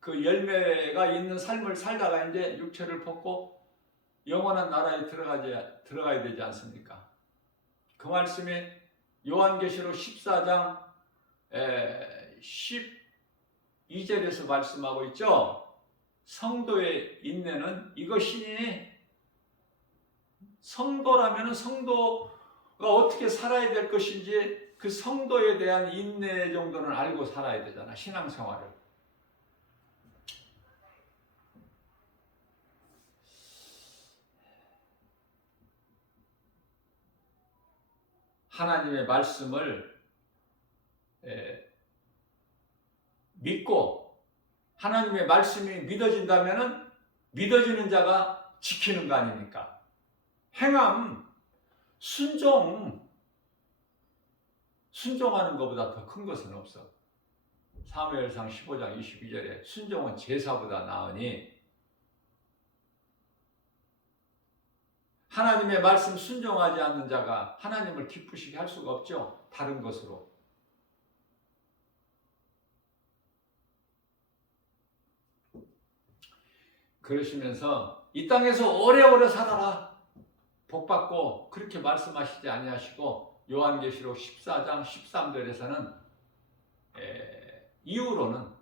그 열매가 있는 삶을 살다가 이제 육체를 벗고 영원한 나라에 들어가야 되지 않습니까? 그 말씀이 요한계시록 14장 12절에서 말씀하고 있죠. 성도의 인내는 이것이니, 성도라면 성도가 어떻게 살아야 될 것인지 그 성도에 대한 인내 정도는 알고 살아야 되잖아. 신앙생활을. 하나님의 말씀을 믿고 하나님의 말씀이 믿어진다면 믿어지는 자가 지키는 거 아닙니까? 행함, 순종하는 것보다 더 큰 것은 없어. 사무엘상 15장 22절에 순종은 제사보다 나으니, 하나님의 말씀 순종하지 않는 자가 하나님을 기쁘시게 할 수가 없죠. 다른 것으로. 그러시면서 이 땅에서 오래오래 살아라. 복받고 그렇게 말씀하시지 아니하시고 요한계시록 14장 13절에서는 이후로는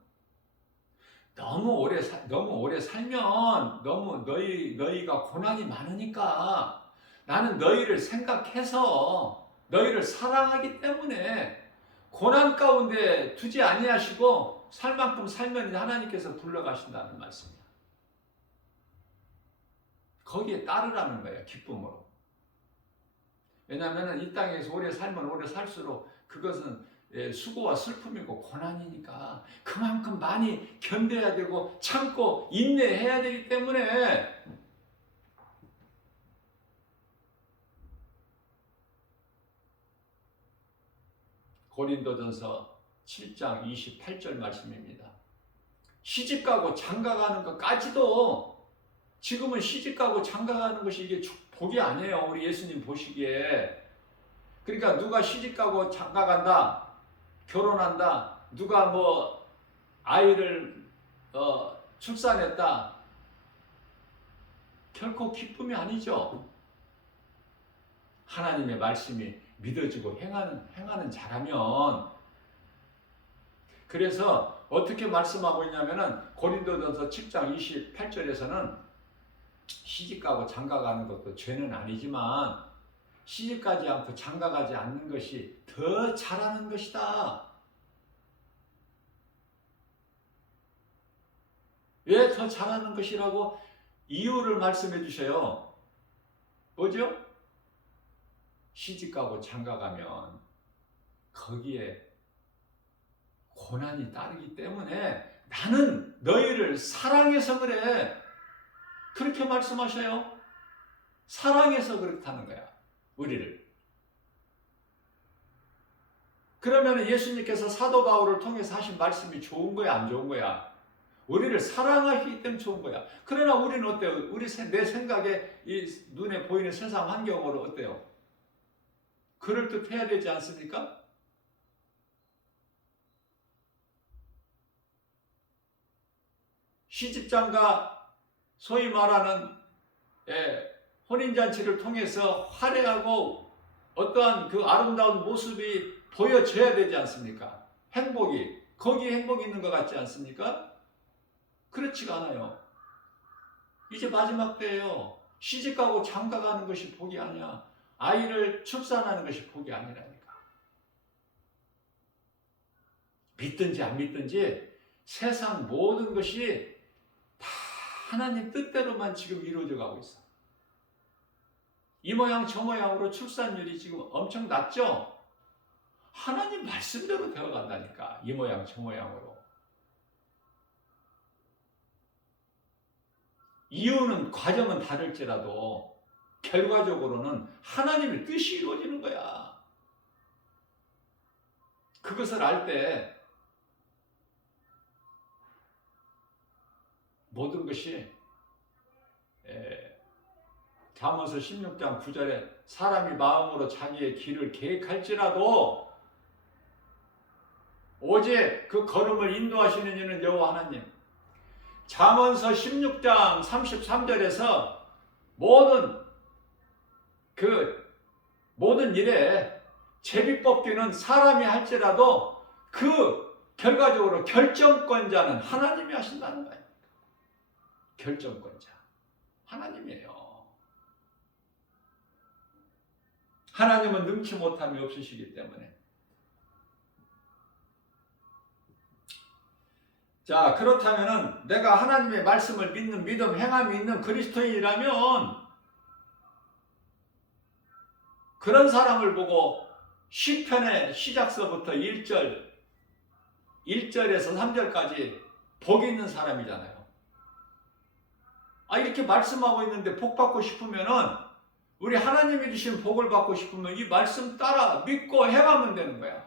너무 오래 살면 너무 너희가 고난이 많으니까 나는 너희를 생각해서 너희를 사랑하기 때문에 고난 가운데 두지 아니하시고 살 만큼 살면 하나님께서 불러가신다는 말씀이야. 거기에 따르라는 거예요. 기쁨으로. 왜냐하면 이 땅에서 오래 살면 오래 살수록 그것은 수고와 슬픔이고 고난이니까 그만큼 많이 견뎌야 되고 참고 인내해야 되기 때문에 고린도전서 7장 28절 말씀입니다. 시집가고 장가가는 것까지도 지금은 시집가고 장가가는 것이 이게 복이 아니에요. 우리 예수님 보시기에. 그러니까 누가 시집가고 장가간다, 결혼한다, 누가 뭐 아이를 출산했다, 결코 기쁨이 아니죠. 하나님의 말씀이 믿어지고 행하는 자라면. 그래서 어떻게 말씀하고 있냐면은 고린도전서 7장 28절에서는 시집가고 장가가는 것도 죄는 아니지만 시집가지 않고 장가가지 않는 것이 더 잘하는 것이다. 왜 더 잘하는 것이라고 이유를 말씀해 주셔요. 뭐죠? 시집가고 장가가면 거기에 고난이 따르기 때문에 나는 너희를 사랑해서 그래. 그렇게 말씀하셔요. 사랑해서 그렇다는 거야. 우리를. 그러면 예수님께서 사도 바울을 통해서 하신 말씀이 좋은 거야, 안 좋은 거야? 우리를 사랑하기 때문에 좋은 거야. 그러나 우리는 어때요? 내 생각에 이 눈에 보이는 세상 환경으로 어때요? 그럴듯해야 되지 않습니까? 시집장가 소위 말하는 혼인잔치를 통해서 화려하고 어떠한 그 아름다운 모습이 보여져야 되지 않습니까? 행복이. 거기에 행복이 있는 것 같지 않습니까? 그렇지가 않아요. 이제 마지막 때예요. 시집가고 장가가는 것이 복이 아니야. 아이를 출산하는 것이 복이 아니라니까. 믿든지 안 믿든지 세상 모든 것이 다 하나님 뜻대로만 지금 이루어져 가고 있어. 이 모양 저 모양으로 출산율이 지금 엄청 낮죠? 하나님 말씀대로 되어간다니까. 이 모양 저 모양으로. 이유는 과정은 다를지라도 결과적으로는 하나님의 뜻이 이루어지는 거야. 그것을 알 때 모든 것이 잠언서 16장 9절에 사람이 마음으로 자기의 길을 계획할지라도 오직 그 걸음을 인도하시는 이는 여호와 하나님. 잠언서 16장 33절에서 모든 일에 제비뽑기는 사람이 할지라도 그 결과적으로 결정권자는 하나님이 하신다는 거예요. 결정권자 하나님이에요. 하나님은 능치 못함이 없으시기 때문에. 자, 그렇다면은 내가 하나님의 말씀을 믿는 믿음, 행함이 있는 그리스도인이라면 그런 사람을 보고 시편의 시작서부터 1절에서 3절까지 복이 있는 사람이잖아요. 이렇게 말씀하고 있는데 복 받고 싶으면은 우리 하나님이 주신 복을 받고 싶으면 이 말씀 따라 믿고 행하면 되는 거야.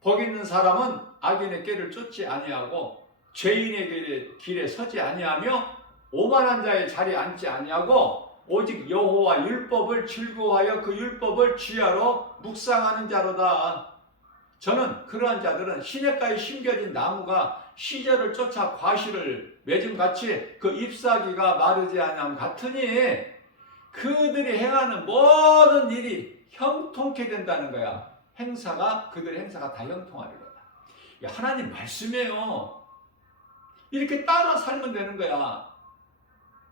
복 있는 사람은 악인의 꾀를 쫓지 아니하고 죄인의 길에 서지 아니하며 오만한 자의 자리에 앉지 아니하고 오직 여호와 율법을 즐거워하여 그 율법을 주야로 묵상하는 자로다. 저는 그러한 자들은 시냇가에 심겨진 나무가 시절을 쫓아 과실을 맺음같이 그 잎사귀가 마르지 아니함 같으니 그들이 행하는 모든 일이 형통케 된다는 거야. 그들의 행사가 다 형통하리로다. 하나님 말씀이에요. 이렇게 따라 살면 되는 거야.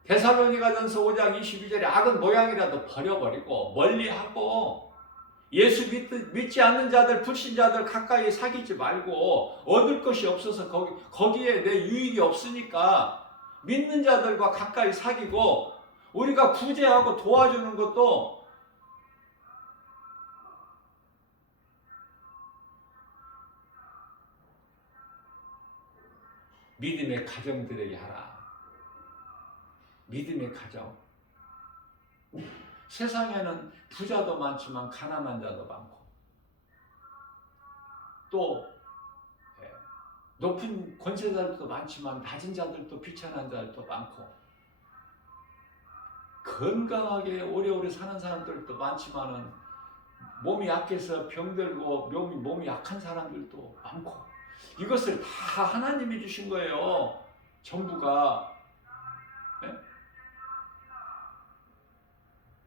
데살로니가전서 5장 22절에 악은 모양이라도 버려버리고 멀리하고 예수 믿지 않는 자들, 불신자들 가까이 사귀지 말고 얻을 것이 없어서 거기에 내 유익이 없으니까 믿는 자들과 가까이 사귀고 우리가 구제하고 도와주는 것도 믿음의 가정들에게 하라. 믿음의 가정. 세상에는 부자도 많지만 가난한 자도 많고 또 높은 권세자들도 많지만 낮은 자들도 비천한 자들도 많고 건강하게 오래오래 사는 사람들도 많지만은 몸이 약해서 병들고 몸이 약한 사람들도 많고 이것을 다 하나님이 주신 거예요. 전부가.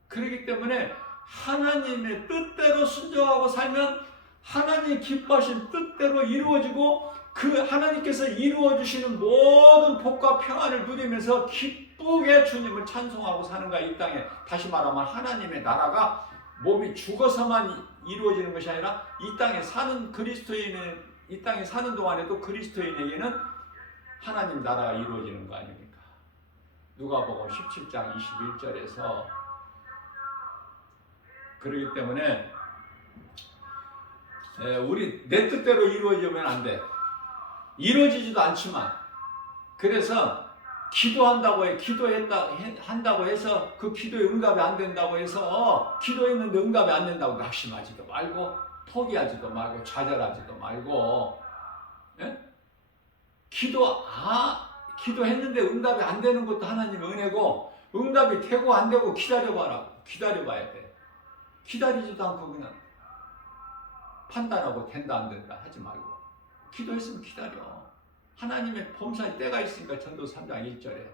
그렇기 때문에 하나님의 뜻대로 순종하고 살면 하나님 기뻐하신 뜻대로 이루어지고 그 하나님께서 이루어주시는 모든 복과 평안을 누리면서 기쁘게 주님을 찬송하고 사는 거야. 이 땅에 다시 말하면 하나님의 나라가 몸이 죽어서만 이루어지는 것이 아니라 이 땅에 사는 그리스도인은 이 땅에 사는 동안에도 그리스도인에게는 하나님 나라가 이루어지는 거 아닙니까? 누가복음 17장 21절에서 그렇기 때문에 우리 내 뜻대로 이루어지면 안 돼. 이루어지지도 않지만 그래서 기도한다고 한다고 해서 그 기도에 응답이 안 된다고 해서 기도했는데 응답이 안 된다고 낙심하지도 말고 포기하지도 말고 좌절하지도 말고 기도했는데 응답이 안 되는 것도 하나님의 은혜고 응답이 되고 안 되고 기다려봐야 돼. 기다리지도 않고 그냥 판단하고 된다 안 된다 하지 말고 기도했으면 기다려. 하나님의 범사에 때가 있으니까 전도 3장 1절에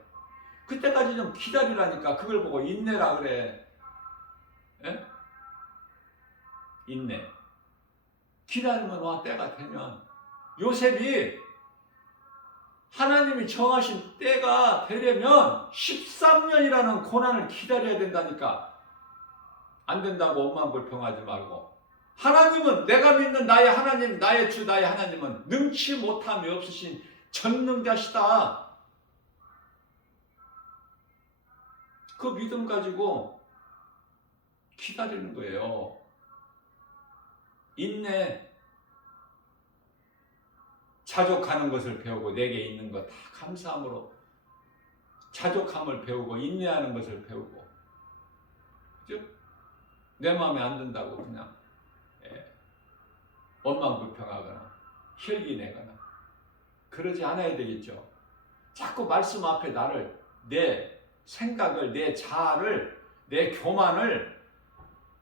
그때까지 좀 기다리라니까. 그걸 보고 인내라 그래. 인내. 기다리면 와 때가 되면 요셉이 하나님이 정하신 때가 되려면 13년이라는 고난을 기다려야 된다니까. 안 된다고 엄만 불평하지 말고 하나님은 내가 믿는 나의 하나님 나의 주 나의 하나님은 능치 못함이 없으신 전능자시다. 그 믿음 가지고 기다리는 거예요. 인내. 자족하는 것을 배우고 내게 있는 것 다 감사함으로 자족함을 배우고 인내하는 것을 배우고 그죠? 내 마음에 안 든다고 그냥 원망불평하거나 혈기내거나 그러지 않아야 되겠죠. 자꾸 말씀 앞에 나를 내 생각을 내 자아를 내 교만을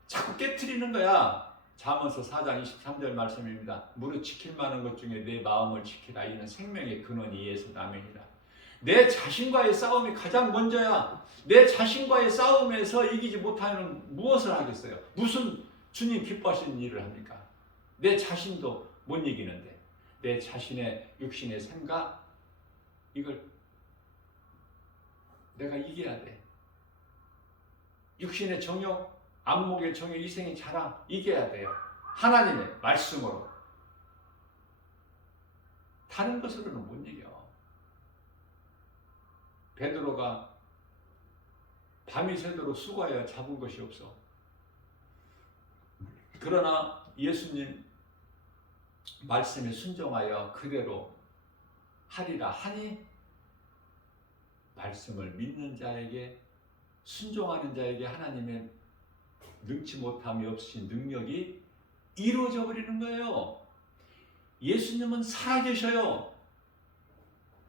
자꾸 깨트리는 거야. 잠언서 4장 23절 말씀입니다. 무릇 지킬 만한 것 중에 내 마음을 지키라. 이는 생명의 근원이 이에서 나면이라. 내 자신과의 싸움이 가장 먼저야. 내 자신과의 싸움에서 이기지 못하면 무엇을 하겠어요? 무슨 주님 기뻐하시는 일을 합니까? 내 자신도 못 이기는데 내 자신의 육신의 생각 이걸 내가 이겨야 돼. 육신의 정욕, 안목의 정욕, 이생의 자랑 이겨야 돼요. 하나님의 말씀으로. 다른 것으로는 못 이겨. 베드로가 밤이 새도록 수고하여 잡은 것이 없어. 그러나 예수님 말씀에 순종하여 그대로 하리라 하니 말씀을 믿는 자에게 순종하는 자에게 하나님의 능치 못함이 없으신 능력이 이루어져 버리는 거예요. 예수님은 살아계셔요.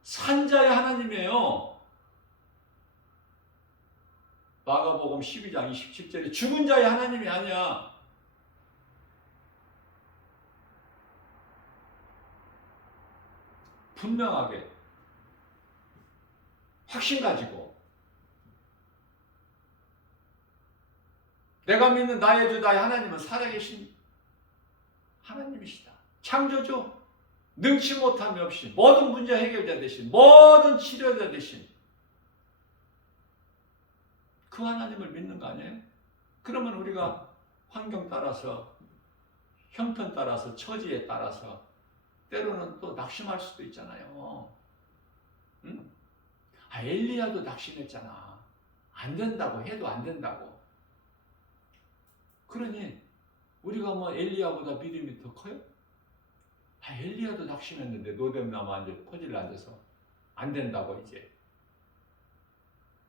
산자의 하나님이에요. 마가복음 12장 27절에 죽은 자의 하나님이 아니야. 분명하게 확신 가지고 내가 믿는 나의 주 나의 하나님은 살아계신 하나님이시다. 창조주, 능치 못함이 없이 모든 문제 해결자 되신 모든 치료자 되신 그 하나님을 믿는 거 아니에요? 그러면 우리가 환경 따라서 형편 따라서 처지에 따라서 때로는 또 낙심할 수도 있잖아요. 응? 엘리야도 낙심했잖아. 안 된다고 해도 안 된다고. 그러니 우리가 뭐 엘리야보다 믿음이 더 커요? 엘리야도 낙심했는데 노뎀나무 퍼질러 앉아서 안 된다고 이제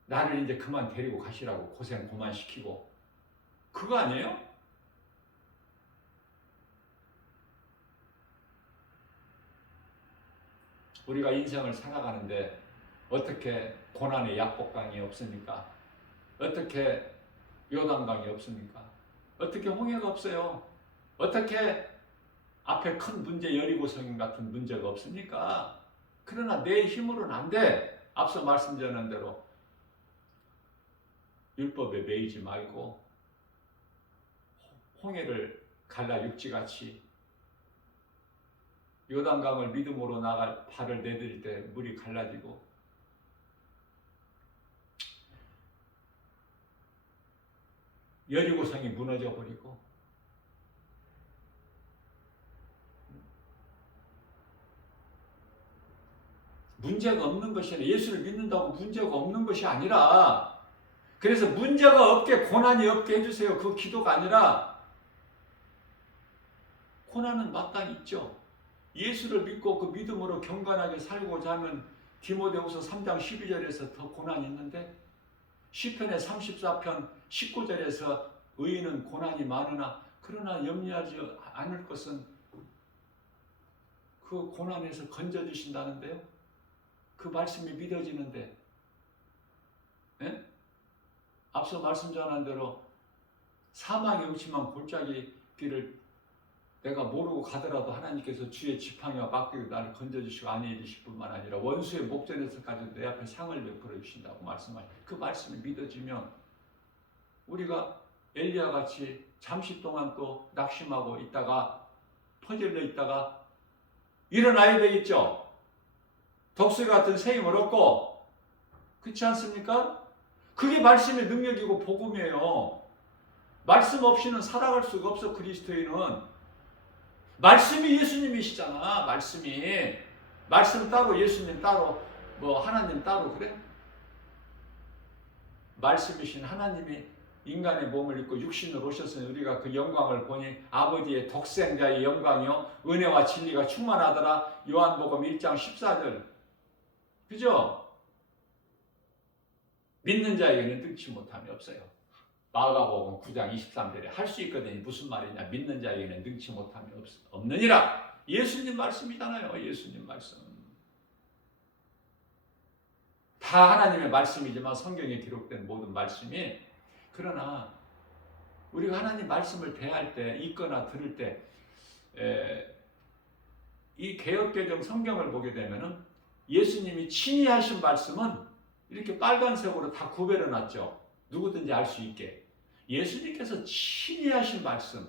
나를 이제 그만 데리고 가시라고 고생 그만 시키고 그거 아니에요? 우리가 인생을 살아가는데 어떻게 고난의 약복강이 없습니까? 어떻게 요단강이 없습니까? 어떻게 홍해가 없어요? 어떻게 앞에 큰 문제 여리고성 같은 문제가 없습니까? 그러나 내 힘으로는 안 돼. 앞서 말씀드린 대로 율법에 매이지 말고 홍해를 갈라 육지같이 요단강을 믿음으로 나갈 발을 내딜 때 물이 갈라지고 여리고성이 무너져 버리고 문제가 없는 것이 아니라 예수를 믿는다고 문제가 없는 것이 아니라 그래서 문제가 없게 고난이 없게 해주세요. 그 기도가 아니라 고난은 마땅히 있죠. 예수를 믿고 그 믿음으로 경건하게 살고자 하면 디모데후서 3장 12절에서 더 고난이 있는데 시편의 34편 19절에서 의인은 고난이 많으나 그러나 염려하지 않을 것은 그 고난에서 건져주신다는데요. 그 말씀이 믿어지는데 예? 앞서 말씀 전한 대로 사망의 음침한 골짜기 길을 내가 모르고 가더라도 하나님께서 주의 지팡이와 막대기로 나를 건져주시고 안위해 주실 뿐만 아니라 원수의 목전에서까지 내 앞에 상을 베풀어 주신다고 말씀하시고 그 말씀이 믿어지면 우리가 엘리야 같이 잠시 동안 또 낙심하고 있다가 퍼질러 있다가 일어나야 되겠죠. 독수리 같은 새 힘을 얻고 그렇지 않습니까? 그게 말씀의 능력이고 복음이에요. 말씀 없이는 살아갈 수가 없어. 그리스도인은 말씀이 예수님이시잖아. 말씀이 말씀 따로 예수님 따로 뭐 하나님 따로 그래? 말씀이신 하나님이 인간의 몸을 입고 육신으로 오셨으니 우리가 그 영광을 보니 아버지의 독생자의 영광이요 은혜와 진리가 충만하더라. 요한복음 1장 14절 그죠? 믿는 자에게는 능치 못함이 없어요. 마가복음 9장 23절에 할 수 있거든요. 무슨 말이냐? 믿는 자에게는 능치 못함이 없느니라. 예수님 말씀이잖아요. 예수님 말씀. 다 하나님의 말씀이지만 성경에 기록된 모든 말씀이 그러나 우리가 하나님 말씀을 대할 때 읽거나 들을 때 이 개역개정 성경을 보게 되면은 예수님이 친히 하신 말씀은 이렇게 빨간색으로 다 구별해 놨죠. 누구든지 알 수 있게. 예수님께서 친히 하신 말씀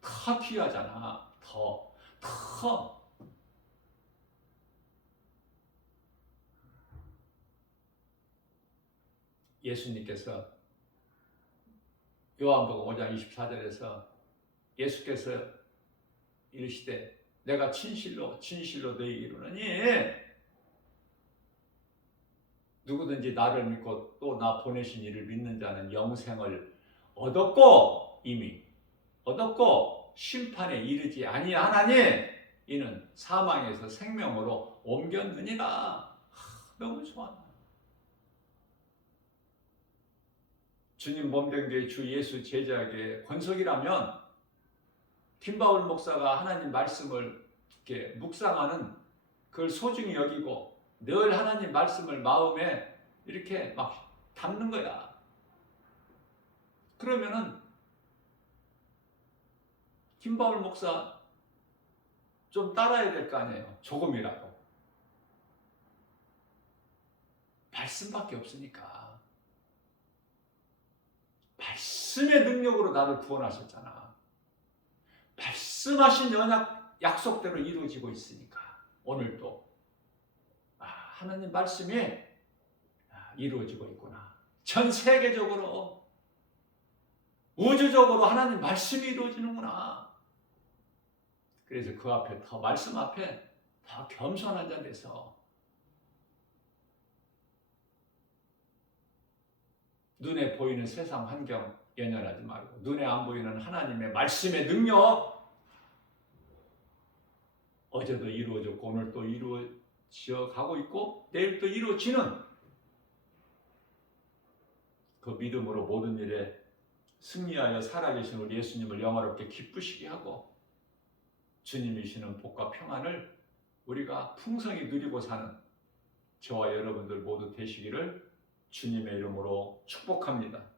더 귀하잖아. 더 예수님께서 요한복음 5장 24절에서 예수께서 이르시되 내가 진실로 너희에게 이르노니 누구든지 나를 믿고 또 나 보내신 이를 믿는 자는 영생을 얻었고 이미 얻었고 심판에 이르지 아니하나니 이는 사망에서 생명으로 옮겼느니라. 너무 좋아. 주님 몸된 게 주 예수 제자에게 권속이라면 김바울 목사가 하나님 말씀을 이렇게 묵상하는 그걸 소중히 여기고 늘 하나님 말씀을 마음에 이렇게 막 담는 거야. 그러면은 김바울 목사 좀 따라야 될 거 아니에요. 조금이라도. 말씀밖에 없으니까. 말씀의 능력으로 나를 구원하셨잖아. 말씀하신 약속대로 이루어지고 있으니까 오늘도 하나님 말씀이 이루어지고 있구나. 전 세계적으로 우주적으로 하나님 말씀이 이루어지는구나. 그래서 그 앞에 더 말씀 앞에 더 겸손한 자 돼서 눈에 보이는 세상 환경 연연하지 말고 눈에 안 보이는 하나님의 말씀의 능력 어제도 이루어졌고 오늘 또 이루어져 가고 있고 내일 또 이루어지는 그 믿음으로 모든 일에 승리하여 살아계신 우리 예수님을 영화롭게 기쁘시게 하고 주님이시는 복과 평안을 우리가 풍성히 누리고 사는 저와 여러분들 모두 되시기를 주님의 이름으로 축복합니다.